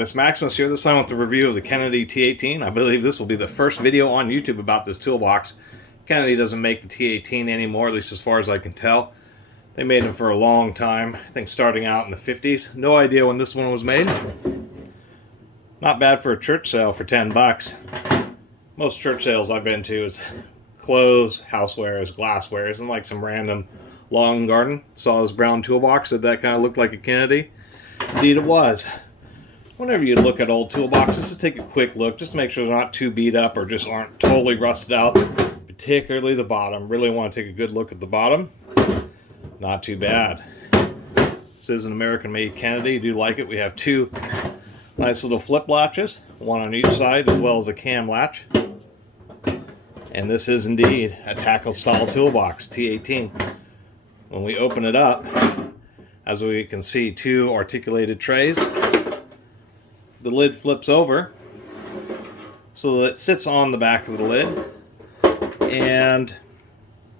Catus. Maximus here, this time with the review of the Kennedy T-18. I believe this will be the first video on YouTube about this toolbox. Kennedy doesn't make the T-18 anymore, at least as far as I can tell. They made them for a long time, I think starting out in the 50s. No idea when this one was made. Not bad for a church sale for 10 bucks. Most church sales I've been to is clothes, housewares, glasswares, and like some random lawn and garden. Saw this brown toolbox, that kind of looked like a Kennedy. Indeed it was. Whenever you look at old toolboxes, just take a quick look just to make sure they're not too beat up or just aren't totally rusted out, particularly the bottom. Really want to take a good look at the bottom. Not too bad. This is an American-made Kennedy. I do like it. We have two nice little flip latches, one on each side as well as a cam latch. And this is indeed a tackle-style toolbox, T-18. When we open it up, as we can see, two articulated trays. The lid flips over so that it sits on the back of the lid and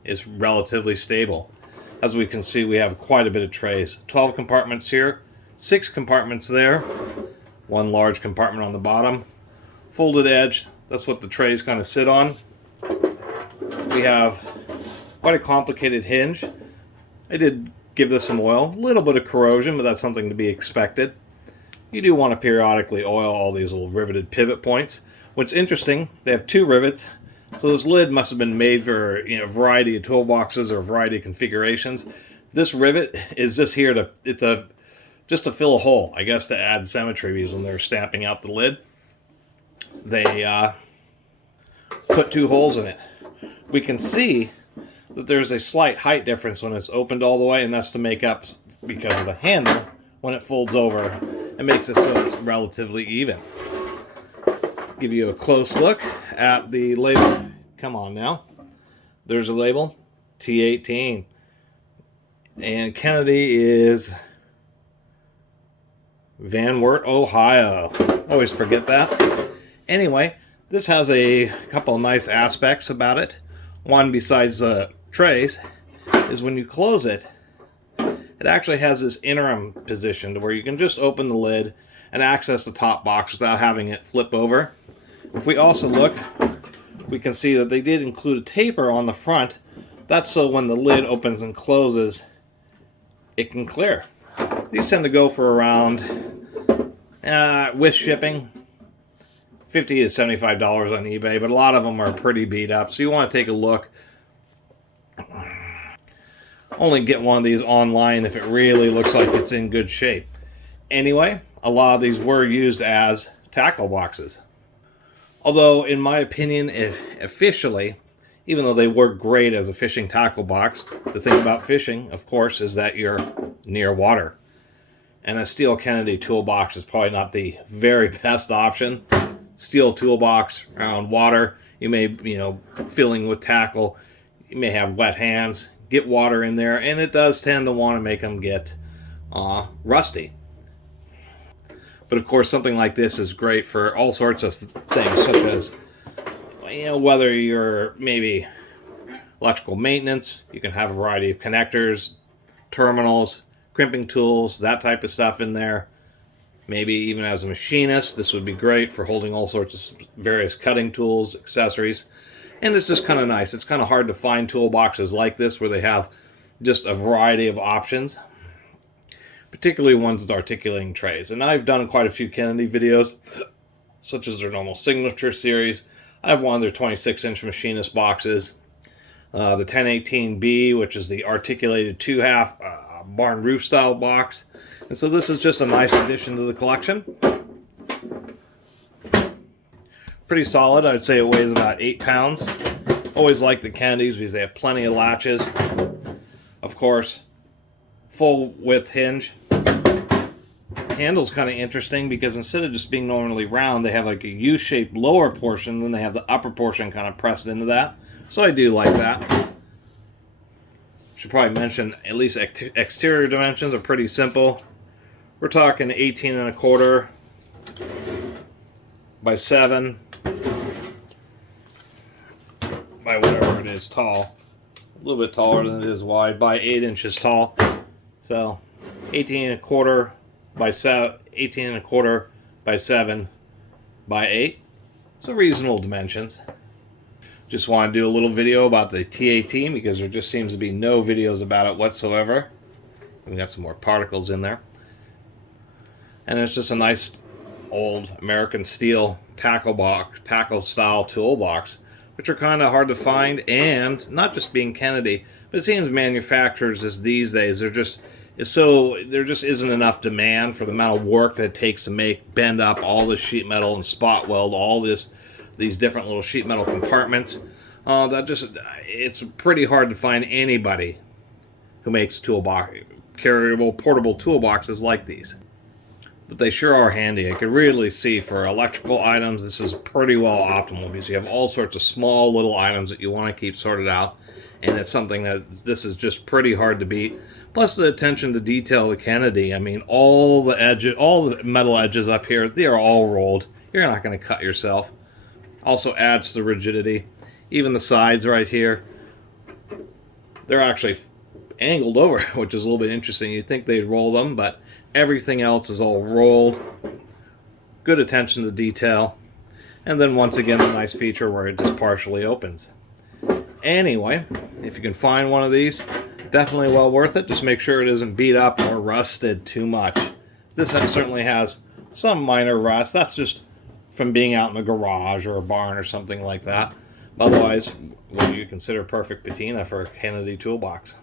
is relatively stable. As we can see, we have quite a bit of trays. 12 compartments here, 6 compartments there, one large compartment on the bottom. Folded edge, that's what the trays kind of sit on. We have quite a complicated hinge. I did give this some oil, a little bit of corrosion, but that's something to be expected. You do want to periodically oil all these little riveted pivot points. What's interesting, they have 2 rivets, so this lid must have been made for a variety of toolboxes or a variety of configurations. This rivet is just here to, just to fill a hole, I guess, to add symmetry, because when they're stamping out the lid, they put 2 holes in it. We can see that there's a slight height difference when it's opened all the way, and that's to make up because of the handle. When it folds over, it makes it so it's relatively even. Give you a close look at the label. Come on now. There's a label, T-18. And Kennedy is Van Wert, Ohio. Always forget that. Anyway, this has a couple of nice aspects about it. One, besides the trays, is when you close it, it actually has this interim position to where you can just open the lid and access the top box without having it flip over. If we also look, we can see that they did include a taper on the front. That's so when the lid opens and closes, it can clear. These tend to go for around, with shipping, $50 to $75 on eBay, but a lot of them are pretty beat up, so you want to take a look. Only get one of these online if it really looks like it's in good shape. Anyway, a lot of these were used as tackle boxes. Although, in my opinion, officially, even though they work great as a fishing tackle box, the thing about fishing, of course, is that you're near water. And a steel Kennedy toolbox is probably not the very best option. Steel toolbox around water, you may, filling with tackle, you may have wet hands, get water in there, and it does tend to want to make them get rusty. But of course, something like this is great for all sorts of things, such as, whether you're maybe electrical maintenance, you can have a variety of connectors, terminals, crimping tools, that type of stuff in there. Maybe even as a machinist, this would be great for holding all sorts of various cutting tools, accessories. And it's just kind of nice. It's kind of hard to find toolboxes like this where they have just a variety of options, particularly ones with articulating trays. And I've done quite a few Kennedy videos, such as their normal signature series. I have one of their 26-inch machinist boxes, the 1018B, which is the articulated 2-half barn roof style box. And so this is just a nice addition to the collection. Pretty solid. I'd say it weighs about 8 pounds. Always like the Kennedys because they have plenty of latches. Of course, full width hinge. Handle's kind of interesting because instead of just being normally round, they have like a U-shaped lower portion, then they have the upper portion kind of pressed into that. So I do like that. Should probably mention at least exterior dimensions are pretty simple. We're talking 18 1/4 by 7 by whatever it is tall. A little bit taller than it is wide, by 8 inches tall. So 18 1/4 by 18 1/4 by 7 by 8. So reasonable dimensions. Just want to do a little video about the T-18 because there just seems to be no videos about it whatsoever. We got some more particles in there. And it's just a nice old American steel tackle style toolbox, which are kind of hard to find, and not just being Kennedy, but it seems manufacturers as these days there just isn't enough demand for the amount of work that it takes to bend up all this sheet metal and spot weld all these different little sheet metal compartments. It's pretty hard to find anybody who makes carryable portable toolboxes like these. But they sure are handy. I could really see for electrical items this is pretty well optimal because you have all sorts of small little items that you want to keep sorted out, and it's something that this is just pretty hard to beat. Plus the attention to detail of the Kennedy. I mean, all the metal edges up here, they are all rolled. You're not going to cut yourself. Also adds to the rigidity. Even the sides right here, they're actually angled over, which is a little bit interesting. You'd think they'd roll them, but everything else is all rolled. Good attention to detail. And then once again, a nice feature where it just partially opens. Anyway, if you can find one of these, definitely well worth it. Just make sure it isn't beat up or rusted too much. This certainly has some minor rust. That's just from being out in the garage or a barn or something like that. Otherwise, what you consider perfect patina for a Kennedy toolbox.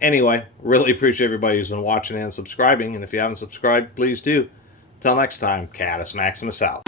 Anyway, really appreciate everybody who's been watching and subscribing, and if you haven't subscribed, please do. Till next time, Catus Maximus out.